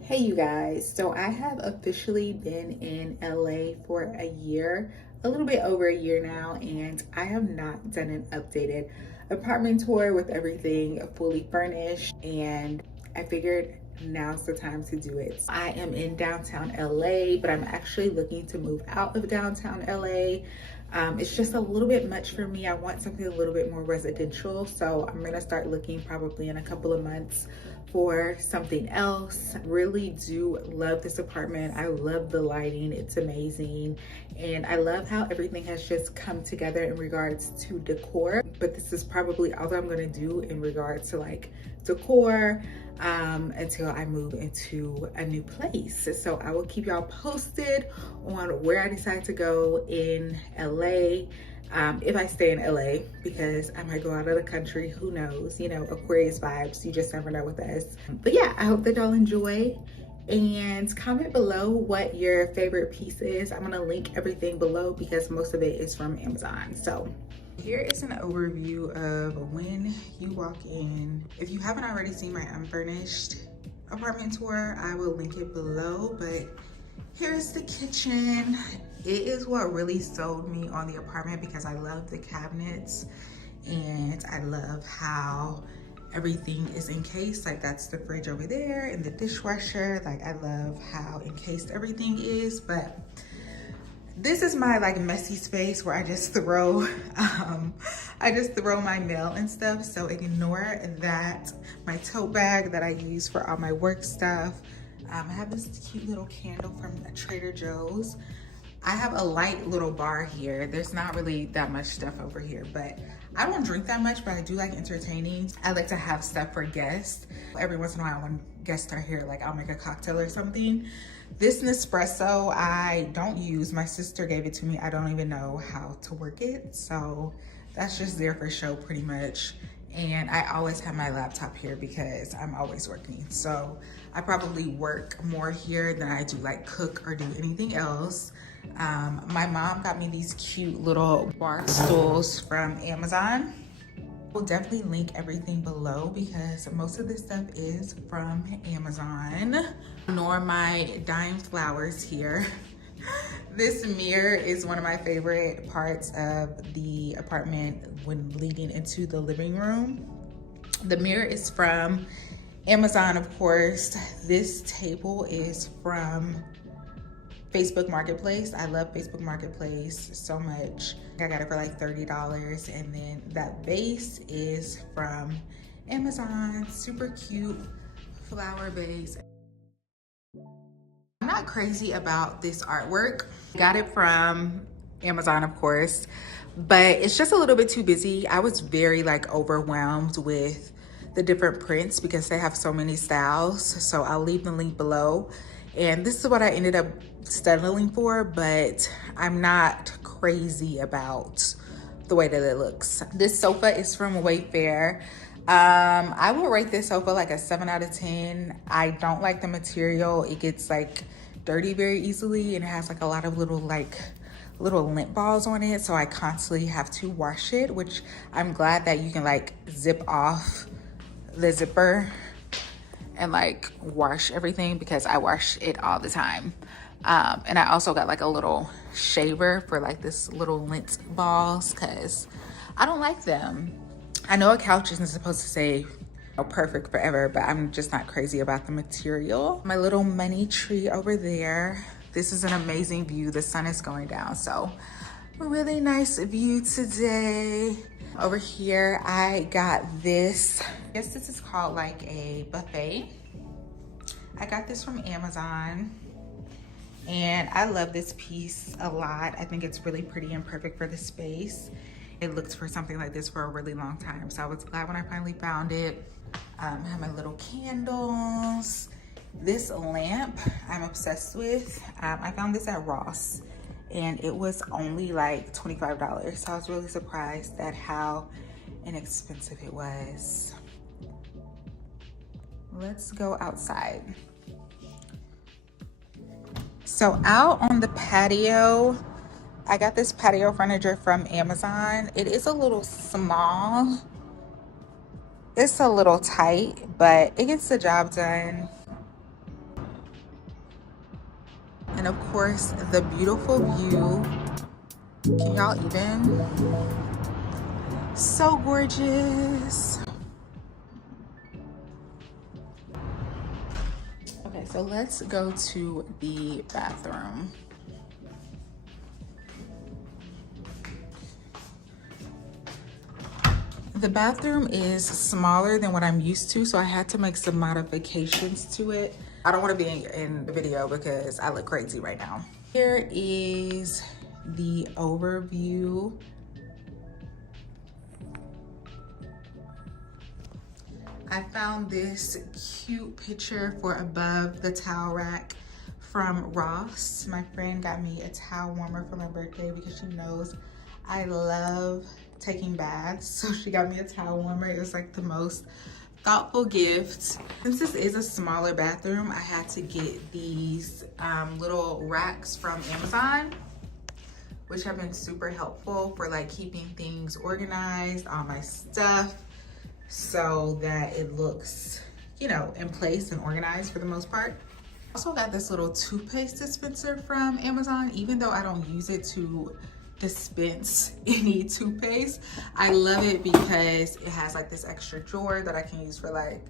Hey you guys, so I have officially been in LA for a year, a little bit over a year now, and I have not done an updated apartment tour with everything fully furnished, and I figured now's the time to do it. I am in downtown LA, but I'm actually looking to move out of downtown LA. It's just a little bit much for me. I want something a little bit more residential, so I'm gonna start looking probably in a couple of months for something else. Really do love this apartment. I love the lighting, it's amazing. And I love how everything has just come together in regards to decor. But this is probably all that I'm gonna do in regards to like decor until I move into a new place. So I will keep y'all posted on where I decide to go in LA. If I stay in LA, because I might go out of the country, who knows, you know, Aquarius vibes, you just never know with us. But yeah, I hope that y'all enjoy, and comment below what your favorite piece is. I'm gonna link everything below because most of it is from Amazon. So here is an overview of when you walk in. If you haven't already seen my unfurnished apartment tour, I will link it below, but here's the kitchen. It is what really sold me on the apartment because I love the cabinets and I love how everything is encased. Like that's the fridge over there and the dishwasher. Like I love how encased everything is, but this is my like messy space where I just throw my mail and stuff. So ignore that. My tote bag that I use for all my work stuff. I have this cute little candle from Trader Joe's. I have a light little bar here. There's not really that much stuff over here, but I don't drink that much, but I do like entertaining. I like to have stuff for guests. Every once in a while when guests are here, like I'll make a cocktail or something. This Nespresso I don't use. My sister gave it to me. I don't even know how to work it. So that's just there for show pretty much. And I always have my laptop here because I'm always working. So I probably work more here than I do like cook or do anything else. My mom got me these cute little bar stools from Amazon. We'll definitely link everything below because most of this stuff is from Amazon. Ignore my dying flowers here. This mirror is one of my favorite parts of the apartment when leading into the living room. The mirror is from Amazon, of course. This table is from Facebook Marketplace. I love Facebook Marketplace so much. I got it for like $30. And then that vase is from Amazon. Super cute flower vase. I'm not crazy about this artwork. Got it from Amazon, of course, but it's just a little bit too busy. I was very like overwhelmed with the different prints because they have so many styles. So I'll leave the link below. And this is what I ended up settling for, but I'm not crazy about the way that it looks. This sofa is from Wayfair. I will rate this sofa like a 7 out of 10. I don't like the material. It gets like dirty very easily and it has like a lot of little lint balls on it. So I constantly have to wash it, which I'm glad that you can like zip off the zipper and like wash everything because I wash it all the time. And I also got like a little shaver for like this little lint balls because I don't like them. I know a couch isn't supposed to say perfect forever, but I'm just not crazy about the material. My little money tree over there. This is an amazing view. The sun is going down, so a really nice view today. Over here, I got this. I guess this is called like a buffet. I got this from Amazon. And I love this piece a lot. I think it's really pretty and perfect for the space. It looked for something like this for a really long time. So I was glad when I finally found it. I have my little candles. This lamp I'm obsessed with. I found this at Ross and it was only like $25. So I was really surprised at how inexpensive it was. Let's go outside. So out on the patio, I got this patio furniture from Amazon. It is a little small. It's a little tight, but it gets the job done. And of course, the beautiful view. Can y'all even? So gorgeous. Okay, so let's go to the bathroom. The bathroom is smaller than what I'm used to, so I had to make some modifications to it. I don't want to be in the video because I look crazy right now. Here is the overview. I found this cute picture for above the towel rack from Ross. My friend got me a towel warmer for my birthday because she knows I love taking baths. So she got me a towel warmer. It was like the most thoughtful gift. Since this is a smaller bathroom, I had to get these little racks from Amazon, which have been super helpful for like keeping things organized, all my stuff, so that it looks, you know, in place and organized for the most part. Also got this little toothpaste dispenser from Amazon. Even though I don't use it to dispense any toothpaste, I love it because it has like this extra drawer that I can use for like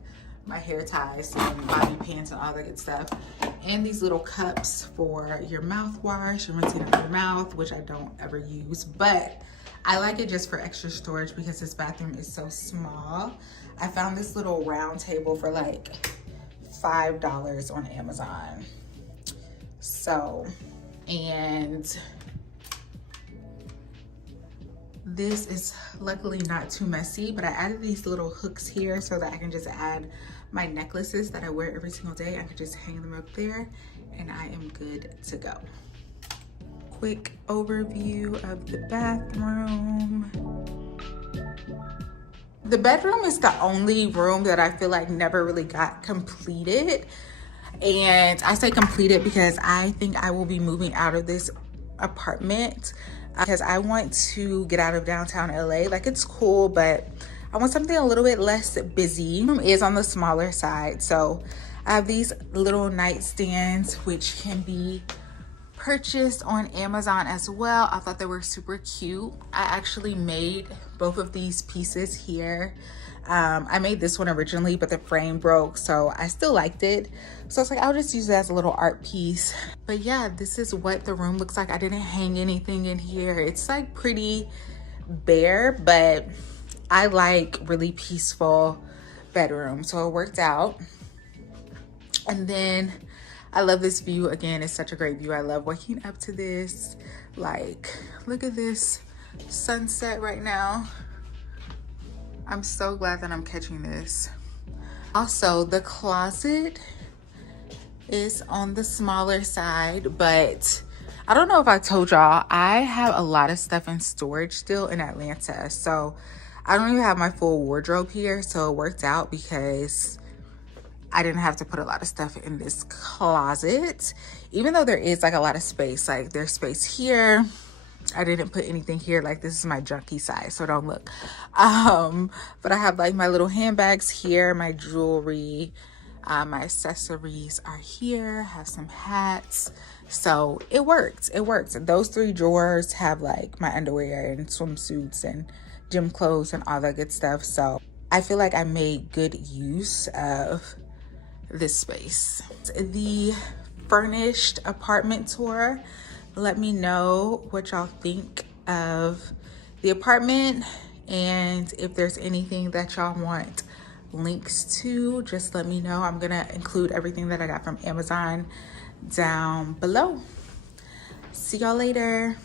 my hair ties and bobby pins and all that good stuff. And these little cups for your mouthwash and rinsing out your mouth, which I don't ever use, but I like it just for extra storage because this bathroom is so small. I found this little round table for like $5 on Amazon. So, and this is luckily not too messy, but I added these little hooks here so that I can just add my necklaces that I wear every single day. I could just hang them up there and I am good to go. Quick overview of the bathroom. The bedroom is the only room that I feel like never really got completed. And I say completed because I think I will be moving out of this apartment because I want to get out of downtown LA. Like, it's cool, but I want something a little bit less busy. The room is on the smaller side. So I have these little nightstands, which can be purchased on Amazon as well. I thought they were super cute. I actually made both of these pieces here. I made this one originally, but the frame broke, so I still liked it. So I was like, I'll just use it as a little art piece. But yeah, this is what the room looks like. I didn't hang anything in here. It's like pretty bare, but I like really peaceful bedroom, so it worked out. And then I love this view. Again, it's such a great view. I love waking up to this. Like, look at this sunset right now. I'm so glad that I'm catching this. Also, the closet is on the smaller side, but I don't know if I told y'all, I have a lot of stuff in storage still in Atlanta. So I don't even have my full wardrobe here. So it worked out because I didn't have to put a lot of stuff in this closet, even though there is like a lot of space. Like, there's space here. I didn't put anything here. Like, this is my junkie size, so don't look. But I have like my little handbags here, my jewelry, my accessories are here. I have some hats. So it worked. It worked. Those 3 drawers have like my underwear and swimsuits and gym clothes and all that good stuff. So I feel like I made good use of this space. The furnished apartment tour. Let me know what y'all think of the apartment, and if there's anything that y'all want links to, just let me know. I'm gonna include everything that I got from Amazon down below. See y'all later.